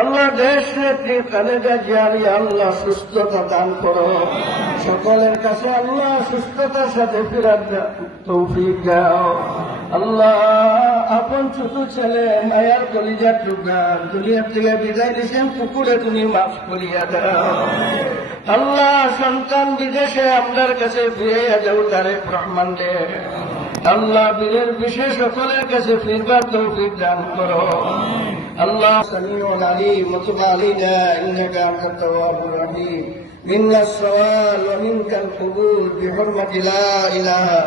আল্লাহ দেশ নেত্রী খালেদা জিয়ার আল্লাহ সুস্থতা দান করো, সকলের কাছে আল্লাহ সুস্থতার সাথে ফেরার তৌফিক দাও। আল্লাহ আপন ছোট ছেলে মায়ার কলিজার টুকরা দুনিয়ার থেকে বিদায় দিয়েছেন, পুকুরে তুমি মাফ করিয়া দাও। আল্লাহ সন্তান বিদেশে আপনার কাছে ফিরে যাও, তারেক রহমান রে আল্লাহ বীরের বিশেষ সকলের কাছে ফিরবার তৌফিক দান করো। আল্লাহ সামিউন আলিম ওয়া আলাইনা ইন্নাকা আনতাত তাওয়াবুর রহিম। মিন্নাস সাওয়াল ওয়া মিনকাল কুবুল বিহুরমাতি লা ইলাহা